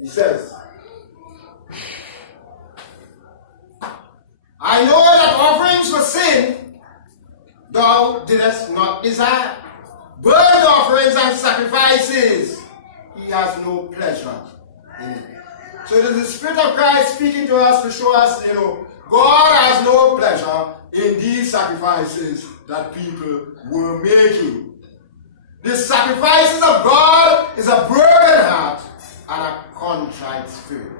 He says, I know that offerings for sin thou didst not desire. Burnt offerings and sacrifices he has no pleasure in it. So it is the Spirit of Christ speaking to us to show us, God has no pleasure in these sacrifices that people were making. The sacrifices of God is a broken heart and a contrite spirit.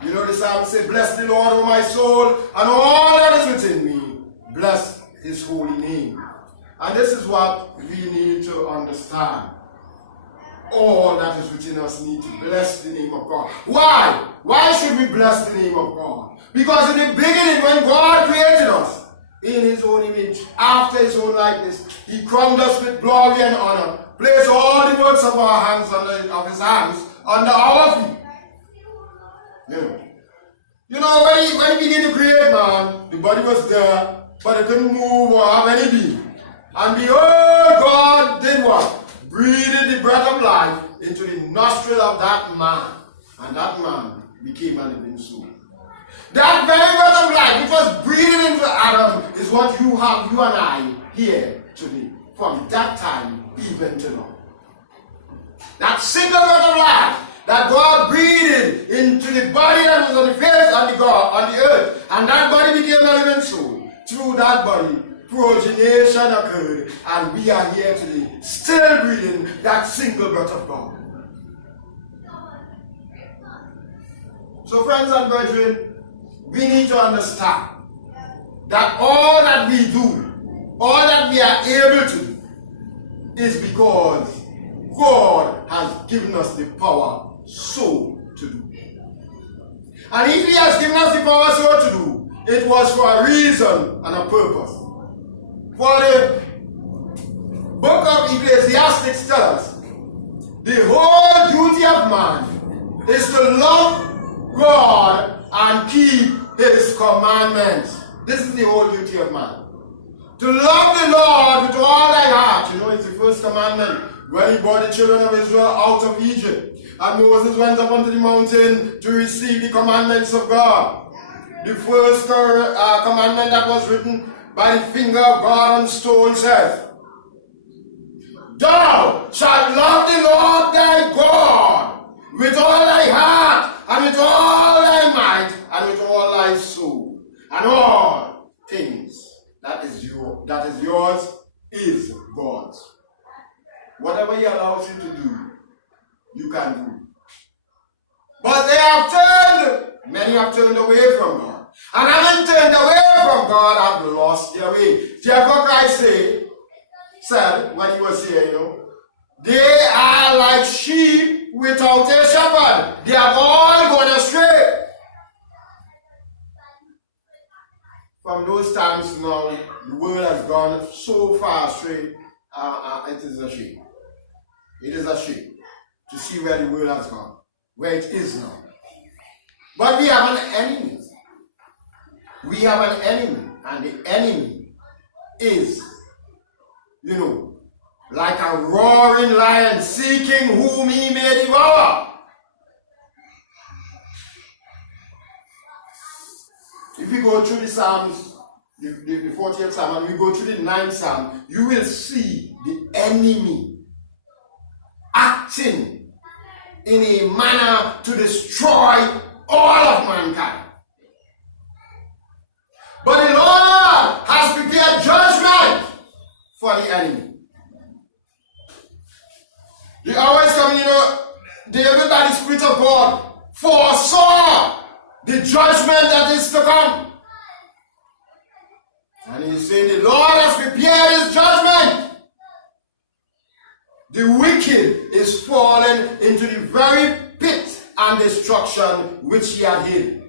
The psalm says, bless the Lord, O my soul, and all that is within me. Bless his holy name. And this is what we need to understand. All that is within us need to bless the name of God. Why? Why should we bless the name of God? Because in the beginning, when God created us in his own image, after his own likeness, he crowned us with glory and honor, placed all the works of our hands of his hands under our feet. When he began to create man, the body was there, but it couldn't move or have any being. And behold, God did what? Breathed the breath of life into the nostril of that man. And that man became a living soul. That very breath of life which was breathed into Adam is what you have, you and I, here today. From that time even to now. That single breath of life that God breathed into the body that was on the face of on the earth, and that body became a living soul. Through that body, progenation occurred, and we are here today, still breathing that single breath of God. So, friends and brethren, we need to understand that all that we do, all that we are able to do, is because God has given us the power so to do. And if he has given us the power so to do, it was for a reason and a purpose. For the book of Ecclesiastes tells us, the whole duty of man is to love God and keep his commandments. This is the whole duty of man. To love the Lord with all thy heart. It's the first commandment when he brought the children of Israel out of Egypt. And Moses went up onto the mountain to receive the commandments of God. The first commandment that was written by the finger of God on stone says, thou shalt love the Lord thy God with all thy heart, and with all thy might, and with all thy soul, and all things that is yours is God's. Whatever he allows you to do, you can do. But many have turned away from God. And having turned away from God, have lost their way. Therefore Christ said, when he was here, they are like sheep without a shepherd. They have all gone astray. From those times to now, the world has gone so far astray, it is a shame. It is a shame to see where the world has gone, where it is now. But we have an enemy. We have an enemy, and the enemy is, like a roaring lion seeking whom he may devour. If we go through the Psalms, the 40th Psalm, and we go through the 9th Psalm, you will see the enemy acting in a manner to destroy all of mankind. But the Lord has prepared judgment for the enemy. The hour is coming, David, by the Spirit of God, foresaw the judgment that is to come. And he's saying, the Lord has prepared his judgment. The wicked is fallen into the very pit and destruction which he had hid.